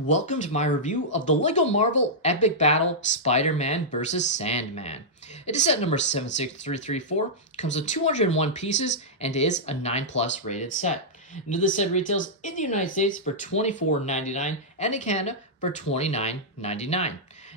Welcome to my review of the LEGO Marvel Epic Battle Spider-Man vs. Sandman. It is set number 76334, comes with 201 pieces, and is a 9+ rated set. Now this set retails in the United States for $24.99 and in Canada for $29.99.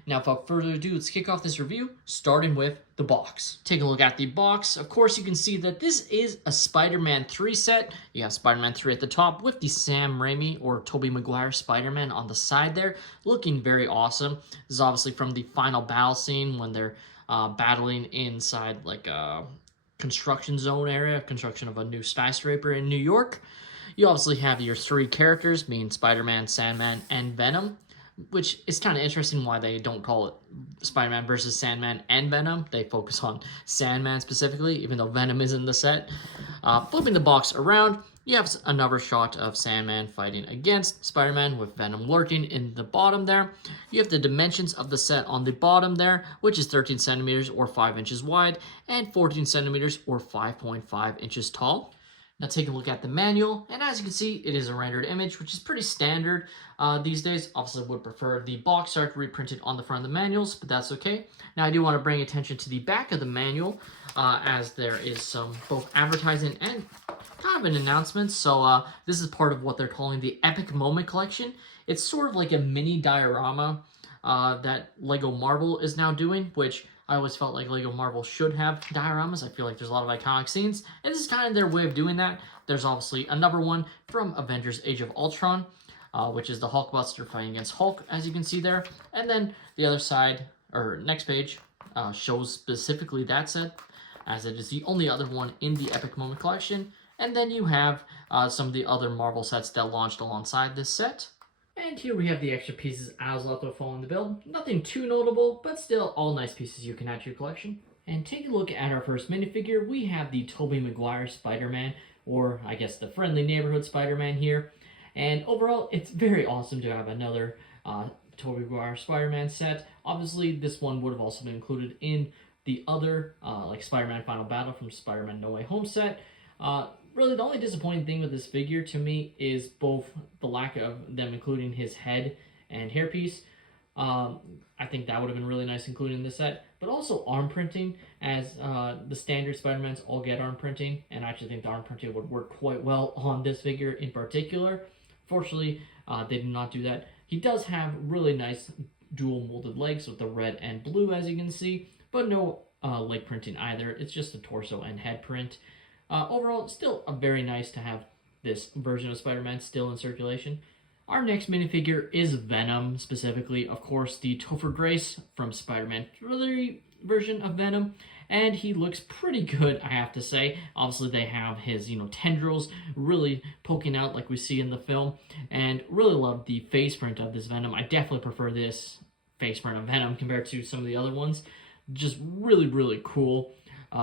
Now without further ado, let's kick off this review, starting with the box. Taking a look at the box, of course you can see that this is a Spider-Man 3 set. You have Spider-Man 3 at the top with the Sam Raimi or Tobey Maguire Spider-Man on the side there, looking very awesome. This is obviously from the final battle scene when they're battling inside like a construction zone area, construction of a new skyscraper in New York. You obviously have your three characters, being Spider-Man, Sandman, and Venom, which is kind of interesting why they don't call it Spider-Man versus Sandman and Venom. They focus on Sandman specifically, even though Venom is in the set. Flipping the box around, you have another shot of Sandman fighting against Spider-Man with Venom lurking in the bottom there. You have the dimensions of the set on the bottom there, which is 13 centimeters or 5 inches wide and 14 centimeters or 5.5 inches tall. Now take a look at the manual, and as you can see, it is a rendered image, which is pretty standard these days. Obviously, I would prefer the box art reprinted on the front of the manuals, but that's okay. Now I do want to bring attention to the back of the manual, as there is some both advertising and kind of an announcement. So this is part of what they're calling the Epic Moment Collection. It's sort of like a mini diorama that LEGO Marvel is now doing, which I always felt like LEGO Marvel should have dioramas. I feel like there's a lot of iconic scenes, and this is kind of their way of doing that. There's obviously another one from Avengers Age of Ultron, which is the Hulkbuster fighting against Hulk, as you can see there. And then the other side, or next page, shows specifically that set, as it is the only other one in the Epic Moment Collection. And then you have some of the other Marvel sets that launched alongside this set. And here we have the extra pieces as left to fall in the build. Nothing too notable, but still all nice pieces you can add to your collection. And take a look at our first minifigure. We have the Tobey Maguire Spider-Man, or I guess the friendly neighborhood Spider-Man here. And overall, it's very awesome to have another Tobey Maguire Spider-Man set. Obviously, this one would have also been included in the other like Spider-Man Final Battle from Spider-Man No Way Home set. Really, the only disappointing thing with this figure to me is both the lack of them including his head and hairpiece. I think that would have been really nice including in this set, but also arm printing, as the standard Spider-Mans all get arm printing, and I actually think the arm printing would work quite well on this figure in particular. Fortunately, they did not do that. He does have really nice dual molded legs with the red and blue, as you can see, but no leg printing either. It's just a torso and head print. Overall, still very nice to have this version of Spider-Man still in circulation. Our next minifigure is Venom, specifically, of course, the Topher Grace from Spider-Man 3 version of Venom, and he looks pretty good, I have to say. Obviously, they have his, tendrils really poking out like we see in the film, and really love the face print of this Venom. I definitely prefer this face print of Venom compared to some of the other ones. Just really, really cool.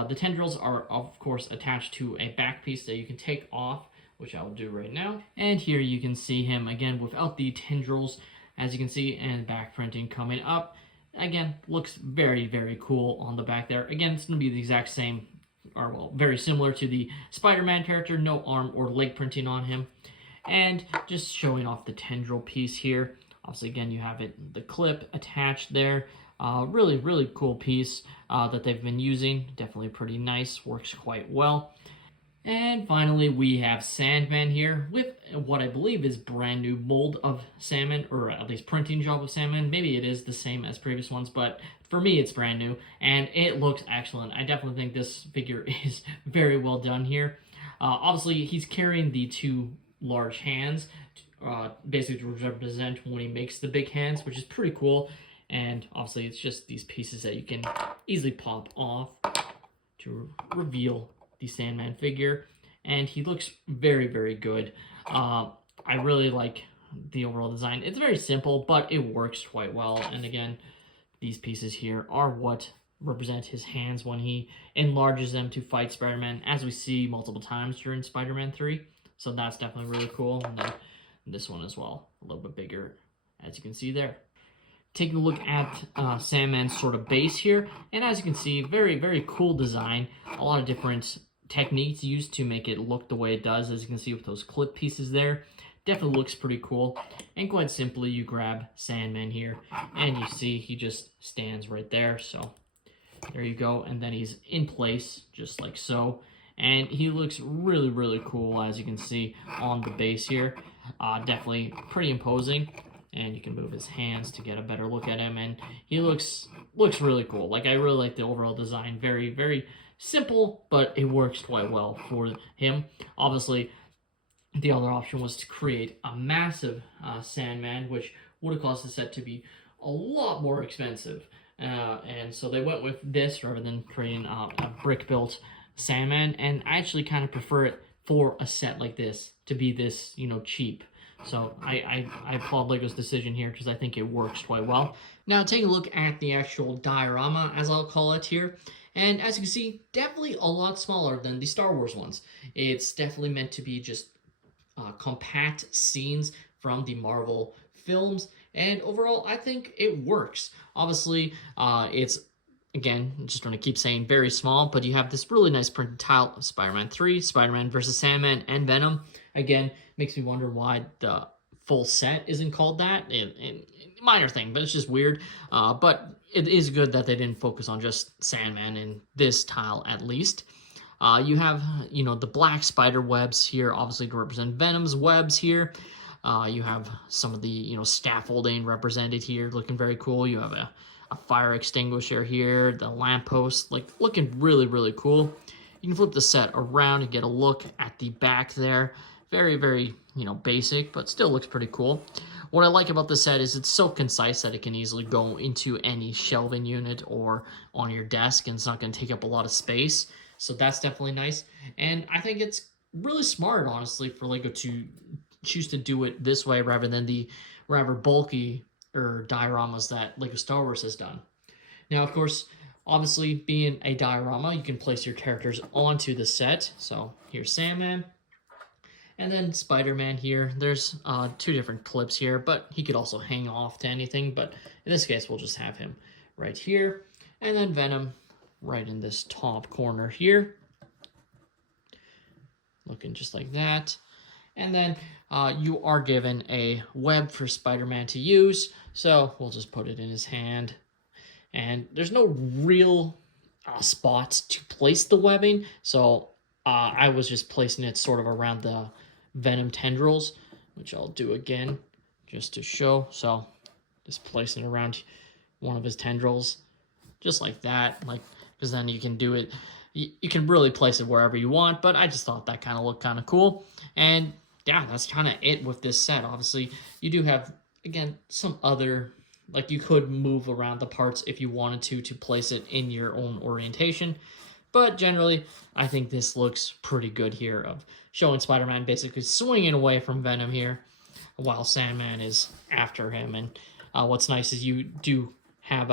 The tendrils are, of course, attached to a back piece that you can take off, which I will do right now. And here you can see him, again, without the tendrils, as you can see, and back printing coming up. Again, looks very, very cool on the back there. Again, it's going to be the exact same, or, well, very similar to the Spider-Man character. No arm or leg printing on him. And just showing off the tendril piece here. Obviously, again, you have the clip attached there. Really, really cool piece that they've been using. Definitely pretty nice. Works quite well. And finally, we have Sandman here with what I believe is brand new mold of Sandman, or at least printing job of Sandman. Maybe it is the same as previous ones, but for me, it's brand new, and it looks excellent. I definitely think this figure is very well done here. Obviously, he's carrying the two large hands, basically to represent when he makes the big hands, which is pretty cool. And obviously, it's just these pieces that you can easily pop off to reveal the Sandman figure. And he looks very, very good. I really like the overall design. It's very simple, but it works quite well. And again, these pieces here are what represent his hands when he enlarges them to fight Spider-Man, as we see multiple times during Spider-Man 3. So that's definitely really cool. And then this one as well, a little bit bigger, as you can see there. Taking a look at Sandman's sort of base here, and as you can see, very, very cool design. A lot of different techniques used to make it look the way it does, as you can see with those clip pieces there. definitely looks pretty cool. And quite simply, you grab Sandman here, and you see he just stands right there. So there you go, and then he's in place, just like so. And he looks really, really cool, as you can see on the base here. Definitely pretty imposing. And you can move his hands to get a better look at him. And he looks really cool. Like, I really like the overall design. Very, very simple, but it works quite well for him. Obviously, the other option was to create a massive Sandman, which would have caused the set to be a lot more expensive. And so they went with this rather than creating a brick-built Sandman. And I actually kind of prefer it for a set like this to be this, cheap. So I applaud LEGO's decision here because I think it works quite well. Now take a look at the actual diorama, as I'll call it here. And as you can see, definitely a lot smaller than the Star Wars ones. It's definitely meant to be just compact scenes from the Marvel films, and overall I think it works. Obviously it's, again, just going to keep saying very small, but you have this really nice printed tile of Spider-Man 3, Spider-Man versus Sandman, and Venom. Again, makes me wonder why the full set isn't called that. Minor thing, but it's just weird. But it is good that they didn't focus on just Sandman in this tile, at least. You have, the black spider webs here, obviously to represent Venom's webs here. You have some of the, scaffolding represented here, looking very cool. You have a fire extinguisher here, the lamppost, like, looking really, really cool. You can flip the set around and get a look at the back there. Very, very, basic, but still looks pretty cool. What I like about this set is it's so concise that it can easily go into any shelving unit or on your desk, and it's not going to take up a lot of space. So that's definitely nice. And I think it's really smart, honestly, for LEGO to choose to do it this way rather than the rather bulky dioramas that LEGO Star Wars has done. Now, of course, obviously, being a diorama, you can place your characters onto the set. So here's Sandman. And then Spider-Man here. There's two different clips here, but he could also hang off to anything. But in this case, we'll just have him right here. And then Venom right in this top corner here. Looking just like that. And then you are given a web for Spider-Man to use. So we'll just put it in his hand. And there's no real spots to place the webbing. So I was just placing it sort of around the Venom tendrils, which I'll do again just to show. So just placing it around one of his tendrils, just like that. Like, because then you can do it, you can really place it wherever you want, but I just thought that kind of looked kind of cool. And yeah, that's kind of it with this set. Obviously, you do have, again, some other, like, you could move around the parts if you wanted to place it in your own orientation. But generally, I think this looks pretty good here, of showing Spider-Man basically swinging away from Venom here while Sandman is after him. And what's nice is you do have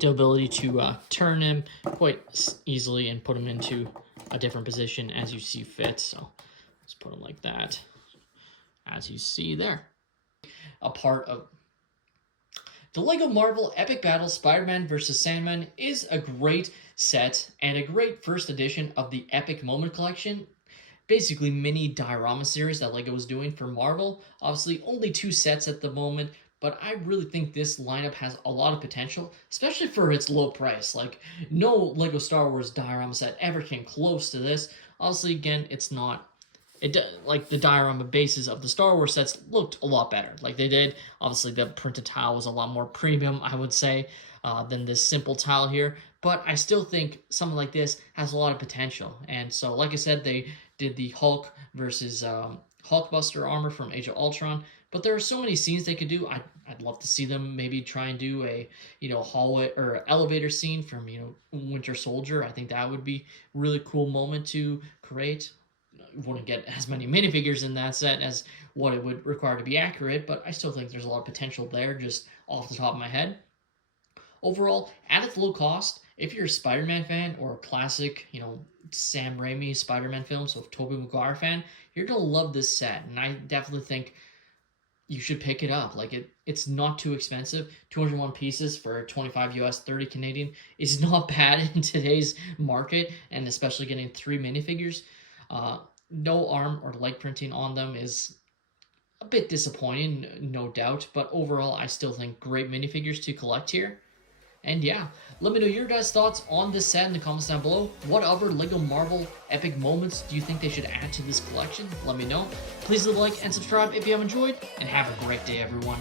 the ability to turn him quite easily and put him into a different position as you see fit. So let's put him like that, as you see there. A part of the LEGO Marvel Epic Battle Spider-Man vs. Sandman is a great set and a great first edition of the Epic Moment Collection, basically mini diorama series that LEGO was doing for Marvel. Obviously, only 2 sets at the moment, but I really think this lineup has a lot of potential, especially for its low price. Like, no LEGO Star Wars diorama set ever came close to this. Obviously, again, it's not, like, the diorama bases of the Star Wars sets looked a lot better. Like, they did. Obviously, the printed tile was a lot more premium, I would say, than this simple tile here. But I still think something like this has a lot of potential. And so, like I said, they did the Hulk versus Hulkbuster armor from Age of Ultron. But there are so many scenes they could do. I'd love to see them maybe try and do a, hallway or elevator scene from, Winter Soldier. I think that would be a really cool moment to create. Wouldn't get as many minifigures in that set as what it would require to be accurate, but I still think there's a lot of potential there, just off the top of my head. Overall, at its low cost, if you're a Spider-Man fan or a classic, Sam Raimi Spider-Man film, so if Tobey Maguire fan, you're going to love this set, and I definitely think you should pick it up. Like, it's not too expensive. 201 pieces for 25 US, 30 Canadian is not bad in today's market, and especially getting 3 minifigures. No arm or leg printing on them is A bit disappointing, no doubt, but overall, I still think great minifigures to collect here. And yeah, let me know your guys' thoughts on this set in the comments down below. What other LEGO Marvel epic moments do you think they should add to this collection? Let me know. Please leave a like and subscribe if you have enjoyed, and have a great day, everyone.